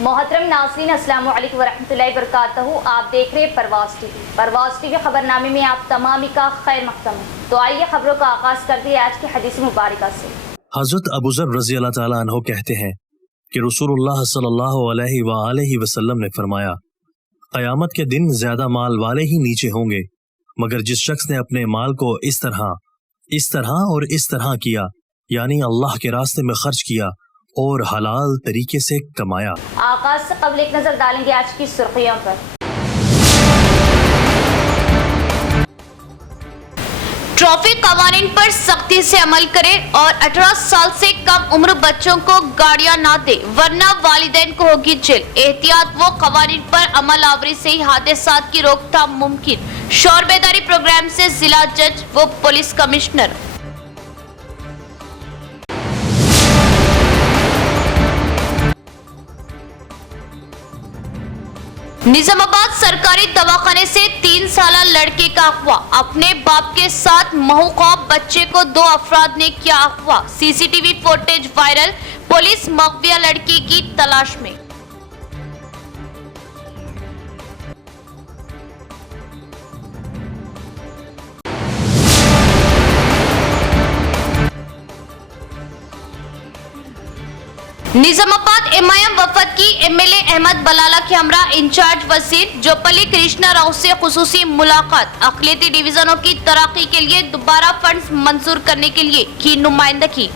محترم ناظرین السلام علیکم ورحمۃ اللہ وبرکاتہ. آپ دیکھ رہے پرواز ٹی وی خبر نامے میں آپ تمام کا خیر مقدم ہے. تو آئیے خبروں کا آغاز کرتے ہیں آج کی حدیث مبارکہ سے. حضرت ابو ذر رضی اللہ تعالیٰ عنہ کہتے ہیں کہ رسول اللہ صلی اللہ علیہ وآلہ وسلم نے فرمایا، قیامت کے دن زیادہ مال والے ہی نیچے ہوں گے، مگر جس شخص نے اپنے مال کو اس طرح اور اس طرح کیا، یعنی اللہ کے راستے میں خرچ کیا اور حلال طریقے سے کمایا. آغاز سے قبل ایک نظر ڈالیں گے آج کی سرخیوں پر. ٹریفک قوانین پر سختی سے عمل کرے اور 18 سال سے کم عمر بچوں کو گاڑیاں نہ دے ورنہ والدین کو ہوگی جیل. احتیاط و قوانین پر عمل آوری سے ہی حادثات کی روک تھام ممکن. شعور بیداری پروگرام سے ضلع جج و پولیس کمشنر. نظام آباد سرکاری دواخانے سے 3 سالہ لڑکے کا اغوا. اپنے باپ کے ساتھ مہو خواب بچے کو 2 افراد نے کیا اغوا. C C T V footage viral. Police مغویہ لڑکی کی تلاش میں. نظام آباد ایم آئی ایم وفد کی ایم ایل اے احمد بلالہ کے ہمراہ انچارج وزیر جوپلی کرشنا راؤ سے خصوصی ملاقات. اقلیتی ڈویژنوں کی ترقی کے لیے دوبارہ فنڈز منظور کرنے کے لیے کی نمائندگی.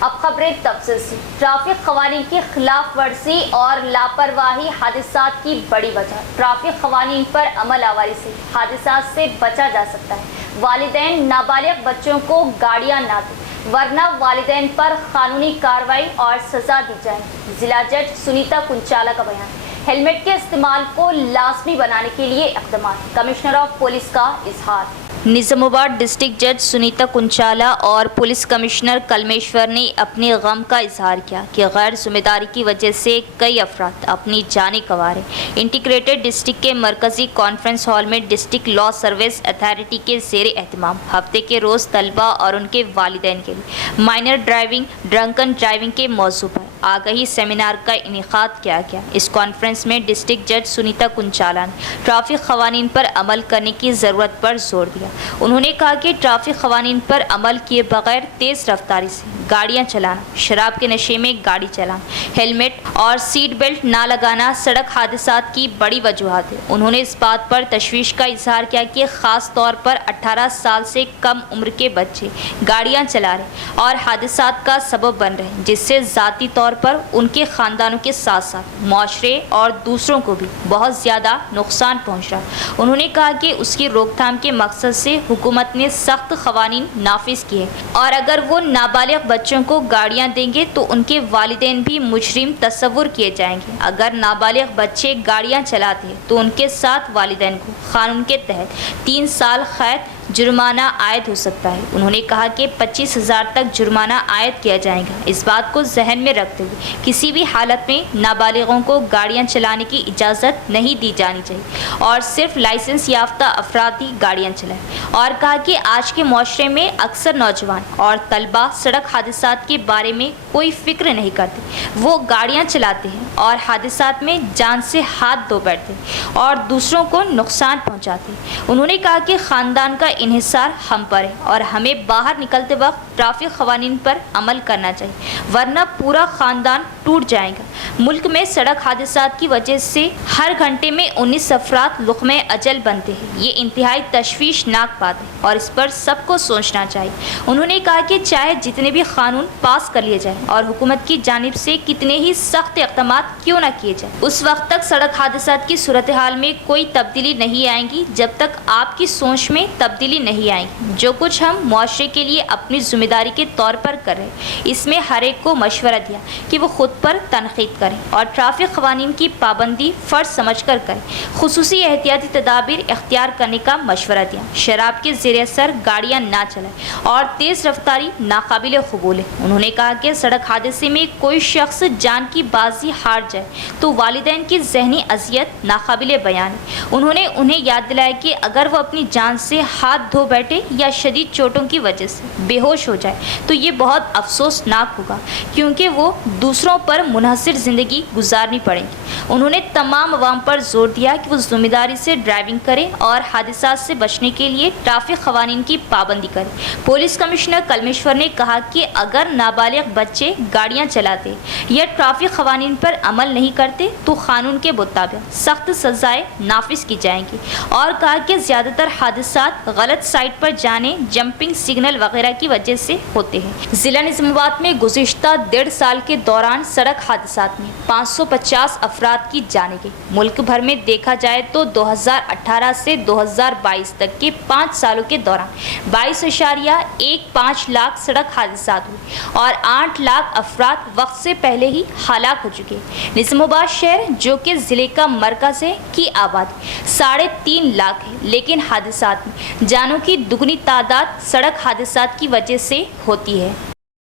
اب خبریں تفصیل سے. ٹریفک قوانین کی خلاف ورزی اور لاپرواہی حادثات کی بڑی وجہ. ٹریفک قوانین پر عمل آوری سے حادثات سے بچا جا سکتا ہے. والدین نابالغ بچوں کو گاڑیاں نہ دیں ورنہ والدین پر قانونی کارروائی اور سزا دی جائے. ضلع جج سنیتا کنچالا کا بیان. ہیلمٹ کے استعمال کو لازمی بنانے کے لیے اقدامات. کمشنر آف پولیس کا اظہار. نظام آباد ڈسٹرکٹ جج سنیتا کنچالا اور پولیس کمشنر کلمیشور نے اپنے غم کا اظہار کیا کہ غیر ذمہ داری کی وجہ سے کئی افراد اپنی جانیں گنوائے. انٹیگریٹڈ ڈسٹرکٹ کے مرکزی کانفرنس ہال میں ڈسٹرکٹ لا سروس اتھارٹی کے زیر اہتمام ہفتے کے روز طلبہ اور ان کے والدین کے لیے مائنر ڈرائیونگ ڈرنکن ڈرائیونگ کے موضوع پر آگہی سیمینار کا انعقاد کیا گیا. اس کانفرنس میں ڈسٹرکٹ جج سنیتا کنچالا نے ٹریفک قوانین پر عمل کرنے کی ضرورت پر زور دیا. انہوں نے کہا کہ ٹریفک قوانین پر عمل کیے بغیر تیز رفتاری سے گاڑیاں چلانا، شراب کے نشے میں گاڑی چلانا، ہیلمٹ اور سیٹ بیلٹ نہ لگانا سڑک حادثات کی بڑی وجوہات ہے. انہوں نے اس بات پر تشویش کا اظہار کیا کہ خاص طور پر 18 سال سے کم عمر کے بچے گاڑیاں چلا رہے اور حادثات کا سبب بن رہے ہیں، جس سے ذاتی طور پر ان کے خاندانوں کے ساتھ ساتھ معاشرے اور دوسروں کو بھی بہت زیادہ نقصان پہنچ رہا ہے. انہوں نے کہا کہ اس کی روک تھام کے مقصد سے حکومت نے سخت قوانین نافذ کیے اور اگر وہ نابالغ بچوں کو گاڑیاں دیں گے تو ان کے والدین بھی مجرم تصور کیے جائیں گے. اگر نابالغ بچے گاڑیاں چلاتے ہیں تو ان کے ساتھ والدین کو قانون کے تحت 3 سال قید جرمانہ عائد ہو سکتا ہے. انہوں نے کہا کہ 25,000 تک جرمانہ عائد کیا جائے گا. اس بات کو ذہن میں رکھتے ہوئے کسی بھی حالت میں نابالغوں کو گاڑیاں چلانے کی اجازت نہیں دی جانی چاہیے اور صرف لائسنس یافتہ افراد ہی گاڑیاں چلائیں. اور کہا کہ آج کے معاشرے میں اکثر نوجوان اور طلبہ سڑک حادثات کے بارے میں کوئی فکر نہیں کرتے. وہ گاڑیاں چلاتے ہیں اور حادثات میں جان سے ہاتھ دھو بیٹھتے ہیں اور دوسروں کو نقصان پہنچاتے ہیں. انہوں نے کہا کہ خاندان کا انحصار ہم پر ہے اور ہمیں باہر نکلتے وقت ٹریفک قوانین پر عمل کرنا چاہیے ورنہ پورا خاندان ٹوٹ جائے گا. ملک میں سڑک حادثات کی وجہ سے ہر گھنٹے میں 19 افراد لقمہ اجل بنتے ہیں. یہ انتہائی تشویشناک بات ہے اور اس پر سب کو سوچنا چاہیے. انہوں نے کہا کہ چاہے جتنے بھی قانون پاس کر لیے جائیں اور حکومت کی جانب سے کتنے ہی سخت اقدامات کیوں نہ کیے جائیں، اس وقت تک سڑک حادثات کی صورتحال میں کوئی تبدیلی نہیں آئے گی جب تک آپ کی سوچ میں تبدیلی نہیں آئے گی. جو کچھ ہم معاشرے کے لیے اپنی ذمہ داری کے طور پر کر رہے ہیں، اس میں ہر ایک کو مشورہ دیا کہ وہ خود پر تنقید کریں اور ٹریفک قوانین کی پابندی فرض سمجھ کر کریں. خصوصی احتیاطی تدابیر اختیار کرنے کا مشورہ دیا. شراب کے زیر اثر گاڑیاں نہ چلائیں اور تیز رفتاری ناقابل قبول ہے. انہوں نے کہا کہ سڑک حادثے میں کوئی شخص جان کی بازی ہار ہار جائے تو والدین کی ذہنی اذیت ناقابل بیان ہے۔ انہوں نے انہیں یاد دلایا کہ اگر وہ اپنی جان سے ہاتھ دھو بیٹھے یا شدید چوٹوں کی وجہ سے بے ہوش ہو جائے تو یہ بہت افسوسناک ہوگا، کیونکہ وہ دوسروں پر منحصر زندگی گزارنی پڑے گی۔ انہوں نے تمام عوام پر زور دیا کہ وہ ذمہ داری سے ڈرائیونگ کریں اور حادثات سے بچنے کے لیے ٹریفک قوانین کی پابندی کریں۔ پولیس کمشنر کلمیشور نے کہا کہ اگر نابالغ بچے گاڑیاں چلاتے یا ٹریفک قوانین پر عمل نہیں کرتے تو قانون کے مطابق سخت سزائیں نافذ کی جائیں گی، اور کہا کہ زیادہ تر حادثات غلط سائٹ پر جانے، جمپنگ سگنل وغیرہ کی وجہ سے ہوتے ہیں۔ ضلع نظام آباد میں گزشتہ 1.5 سال کے دوران سڑک حادثات میں 550 افراد کی جانیں گئی۔ ملک بھر میں دیکھا جائے تو 2018 سے 2022 تک کے 5 سالوں کے دوران 22.15 لاکھ سڑک حادثات ہوئے اور 8 لاکھ افراد وقت سے پہلے ہی ہلاک ہو چکے۔ نظام آباد شہر جو کہ ضلع کا مرکز ہے کی آبادی 3.5 لاکھ ہے، لیکن حادثات میں جانوں کی دگنی تعداد سڑک حادثات کی وجہ سے ہوتی ہے۔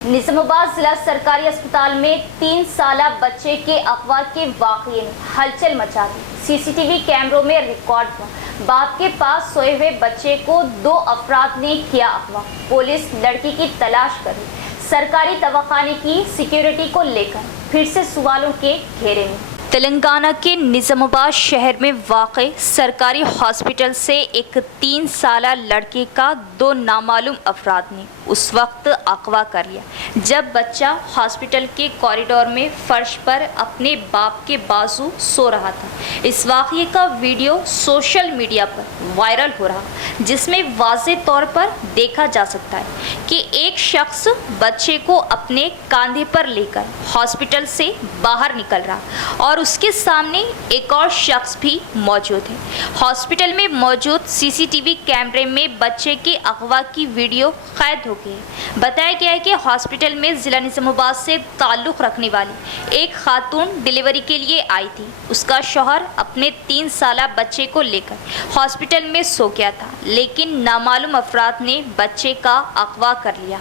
نظام آباد ضلع سرکاری اسپتال میں 3 سالہ بچے کے اغوا کے واقعے نے ہلچل مچا دی۔ سی سی ٹی وی کیمروں میں ریکارڈ ہوا، باپ کے پاس سوئے ہوئے بچے کو 2 افراد نے کیا اغوا۔ پولیس لڑکی کی تلاش کر رہی۔ سرکاری دواخانے کی سیکیورٹی کو لے کر پھر سے سوالوں کے گھیرے میں۔ تلنگانہ کے نظام آباد شہر میں واقع سرکاری ہاسپٹل سے ایک 3 سالہ لڑکے کا 2 نامعلوم افراد نے اس وقت اغوا کر لیا جب بچہ ہاسپٹل کے کوریڈور میں فرش پر اپنے باپ کے بازو سو رہا تھا۔ اس واقعے کا ویڈیو سوشل میڈیا پر وائرل ہو رہا، جس میں واضح طور پر دیکھا جا سکتا ہے کہ ایک شخص بچے کو اپنے کاندھے پر لے کر ہاسپٹل سے باہر نکل رہا اور اس کے سامنے ایک اور شخص بھی موجود ہے۔ ہاسپٹل میں موجود سی سی ٹی وی کیمرے میں بچے کے اغوا کی ویڈیو قید ہو گئی ہے۔ بتایا گیا ہے کہ ہاسپٹل میں ضلع نظام آباد سے تعلق رکھنے والی ایک خاتون ڈیلیوری کے لیے آئی تھی۔ اس کا شوہر اپنے 3 سالہ بچے کو لے کر ہاسپٹل میں سو گیا تھا، لیکن نامعلوم افراد نے بچے کا اغوا کر لیا۔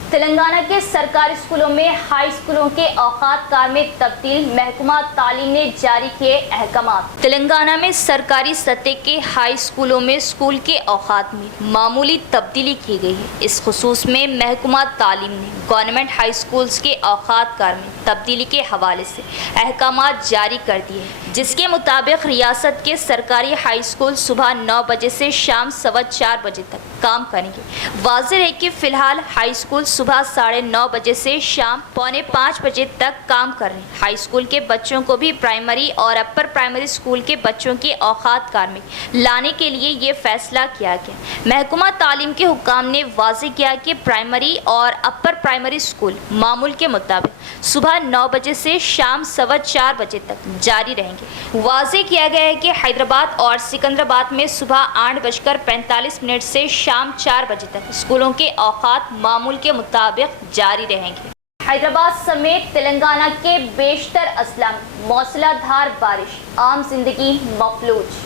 تلنگانہ کے سرکاری اسکولوں میں ہائی اسکولوں کے اوقات کار میں تبدیل، محکمہ تعلیم نے جاری کیے احکامات۔ تلنگانہ میں سرکاری سطح کے ہائی اسکولوں میں اسکول کے اوقات میں معمولی تبدیلی کی گئی ہے۔ اس خصوص میں محکمہ تعلیم نے گورنمنٹ ہائی اسکولز کے اوقات کار میں تبدیلی کے حوالے سے احکامات جاری کر دیے ہیں، جس کے مطابق ریاست کے سرکاری ہائی اسکول صبح 9 بجے سے شام 4:15 بجے تک کام کریں گے۔ واضح ہے کہ فی الحال ہائی اسکول صبح 9:30 بجے سے شام 4:45 بجے تک کام کر رہے ہیں۔ ہائی اسکول کے بچوں کو بھی پرائمری اور اپر پرائمری اسکول کے بچوں کے اوقات کار میں لانے کے لیے یہ فیصلہ کیا گیا۔ محکمہ تعلیم کے حکام نے واضح کیا کہ پرائمری اور اپر پرائمری اسکول معمول کے مطابق صبح 9 بجے سے شام 4:15 بجے تک جاری رہیں گے۔ واضح کیا گیا ہے کہ حیدرآباد اور سکندرآباد میں صبح 8:45 سے شام 4 بجے تک اسکولوں کے اوقات معمول کے مطابق جاری رہیں گے۔ حیدرآباد سمیت تلنگانہ کے بیشتر اضلاع میں موسلا دھار بارش، عام زندگی مفلوج۔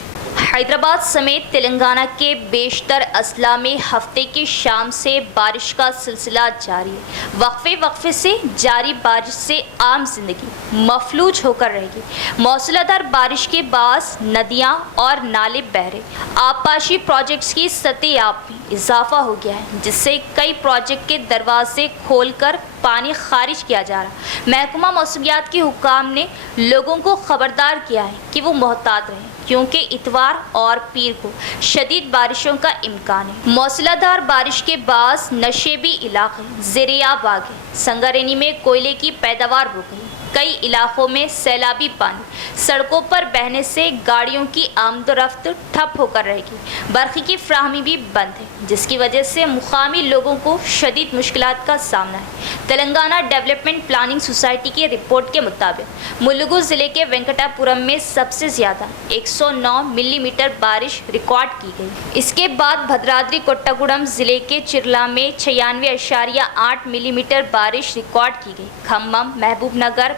حیدرآباد سمیت تلنگانہ کے بیشتر اضلاع میں ہفتے کی شام سے بارش کا سلسلہ جاری ہے۔ وقفے سے جاری بارش سے عام زندگی مفلوج ہو کر رہے گی۔ موسلا دھار بارش کے باعث ندیاں اور نالے بہہ رہے، آبپاشی پروجیکٹس کی سطح آب میں اضافہ ہو گیا ہے، جس سے کئی پروجیکٹ کے دروازے کھول کر پانی خارج کیا جا رہا۔ محکمہ موسمیات کے حکام نے لوگوں کو خبردار کیا ہے کہ وہ محتاط رہیں، کیونکہ اتوار اور پیر کو شدید بارشوں کا امکان ہے۔ موسلا دھار بارش کے باعث نشیبی علاقے زیر آب آ گئے۔ سنگارینی میں کوئلے کی پیداوار رک گئی۔ کئی علاقوں میں سیلابی پانی سڑکوں پر بہنے سے گاڑیوں کی آمد و رفت ٹھپ ہو کر رہے گی۔ برقی کی فراہمی بھی بند ہے، جس کی وجہ سے مقامی لوگوں کو شدید مشکلات کا سامنا ہے۔ تلنگانہ ڈیولپمنٹ پلاننگ سوسائٹی کی رپورٹ کے مطابق ملگو ضلع کے وینکٹا پورم میں سب سے زیادہ 109 ملی میٹر بارش ریکارڈ کی گئی۔ اس کے بعد بھدرادری کوٹاگوڑم ضلع کے چرلا میں 96.8 ملی میٹر بارش ریکارڈ کی گئی۔ کھمم، محبوب نگر،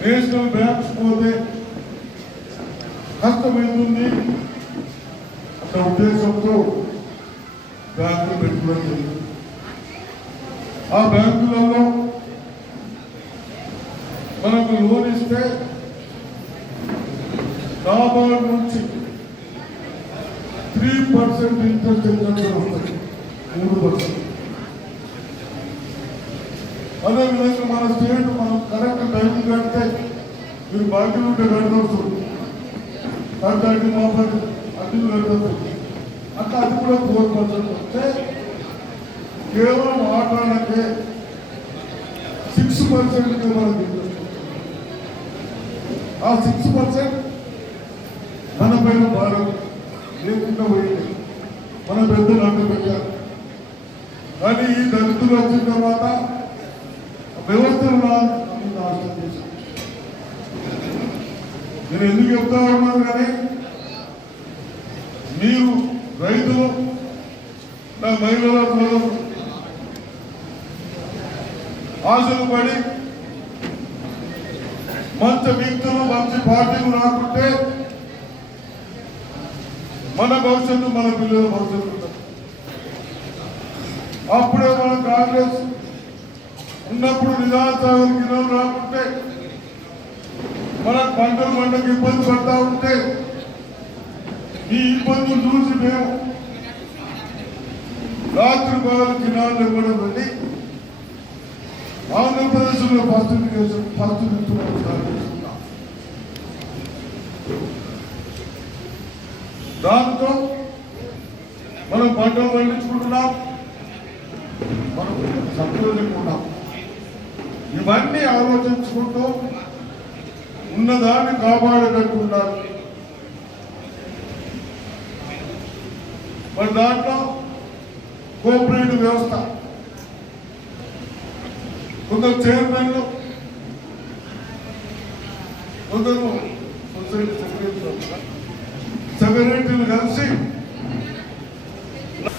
నేషనల్ బ్యాంక్స్ పోతే కష్టమవుతుంది అన్న ఉద్దేశంతో బ్యాంకులు పెట్టుకోవడం జరిగింది. ఆ బ్యాంకులలో మనకు లోన్ ఇస్తే నాబార్డ్ నుంచి 3% ఇంట్రెస్ట్ ఇన్కమ్ వస్తుంది, 3%. అదేవిధంగా మన స్టేట్ మనం కరెక్ట్ టైం కడితే మీరు బాకీ ఉంటే కట్టవచ్చు, కట్టండి మాపడి అడ్డులు కట్టవచ్చు. అట్లా అది కూడా 4% వస్తే కేవలం ఆటానికి 6% మనకి ఆ 6% మన పైన భారం లేకుండా పోయింది. మన పెద్దలు అడ్డు పెట్టారు. కానీ ఈ దళితులు వచ్చిన తర్వాత వ్యవస్థను నాశనం చేశారు. నేను ఎందుకు చెప్తా ఉన్నాను కానీ మీరు రైతులు, నా మహిళల ఆశలు పడి మంచి వ్యక్తులు, మంచి పార్టీలు రాకుంటే మన భవిష్యత్తు, మన పిల్లల భవిష్యత్తు ఉంటుంది. అప్పుడే మన కాంగ్రెస్ ఉన్నప్పుడు నిరాశాలు గిన్నెలు రాకుంటే, మనకు పంటకు ఇబ్బంది పడతా ఉంటే ఈ ఇబ్బందులు చూసి మేము రాత్రి పగలు కినాలు ఇవ్వడం వెళ్ళి ఆంధ్రప్రదేశ్ రోజుల్లో ఫస్ట్ దాంతో మనం పంటలు పండించుకుంటున్నాం, మనం సంతోషించుకున్నాం. ఇవన్నీ ఆలోచించుకుంటూ ఉన్నదాన్ని కాపాడేటట్టున్నారు. మరి దాంట్లో కోఆపరేటివ్ వ్యవస్థ, కొందరు చైర్మన్లు, కొందరు సొసైటీ సెక్రటరీలు కలిసి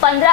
15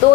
2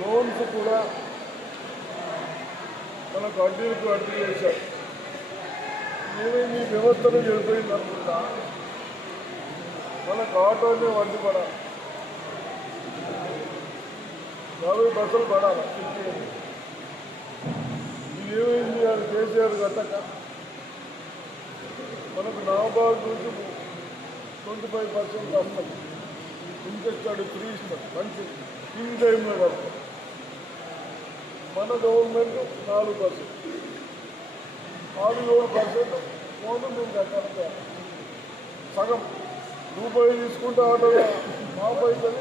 లోన్స్ కూడా మనకు అడ్డీలకు అడ్డీ చేశారు. ఏమైంది ఈ వ్యవస్థను చెడిపోయింది అనుకుంటా మనకు ఆటోనే వడ్డీ పడాలి, 50 బస్సులు పడాలి. ఇది ఏమైంది అది కేసీఆర్ కట్టక మనకు నాబార్డు నుంచి 25% వస్తుంది, ఇంకెక్కడ ఫ్రీ ఇస్తారు, మంచి ఇన్ టైంలో కడతారు. మన గవర్నమెంట్ 4%, 7% ఫోన్ మేము కట్టాలి. సగం రూపాయి తీసుకుంటే ఆటో మా పైసలు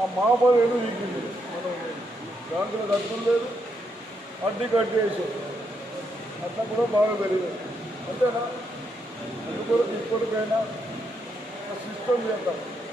ఆ మామూలు ఎందుకు ఇచ్చింది మనం బ్యాంకులో డబ్బులు లేదు అడ్డీ కట్టేసారు అట్లా కూడా బాగా పెరిగింది అంతేనా అందుకొరకు ఇప్పటికైనా సిస్టమ్ చేద్దాం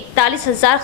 41,000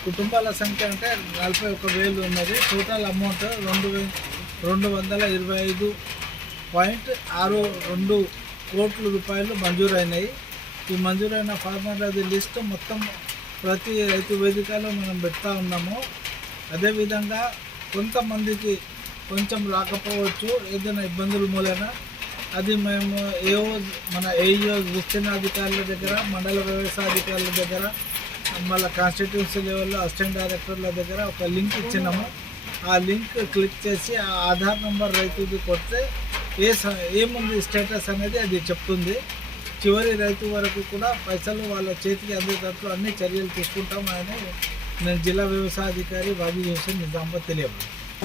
కుటుంబాల సంఖ్య అంటే 41,000 ఉన్నది. టోటల్ అమౌంట్ 225.62 కోట్ల రూపాయలు మంజూరైనాయి. ఈ మంజూరైన ఫార్మర్లది లిస్ట్ మొత్తం ప్రతి రైతు వేదికలో మనం పెడతా ఉన్నాము. అదేవిధంగా కొంతమందికి కొంచెం రాకపోవచ్చు ఏదైనా ఇబ్బందుల మూలన అది మేము మన ఏఈఓ విస్తీర్ణాధికారుల దగ్గర, మండల వ్యవసాయాధికారుల దగ్గర, మళ్ళీ కాన్స్టిట్యూన్సీ లెవెల్లో అసిస్టెంట్ డైరెక్టర్ల దగ్గర ఒక లింక్ ఇచ్చినాము. ఆ లింక్ క్లిక్ చేసి ఆ ఆధార్ నెంబర్ రైతుది కొడితే ఏముంది స్టేటస్ అనేది అది చెప్తుంది. చివరి రైతు వరకు కూడా పైసలు వాళ్ళ చేతికి అందేటట్లు అన్ని చర్యలు తీసుకుంటామని నేను జిల్లా వ్యవసాయాధికారి వాజిద్ హుస్సేన్ నిజామాబాద్ తెలియజేస్తాను.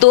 2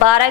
12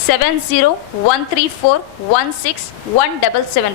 7013416177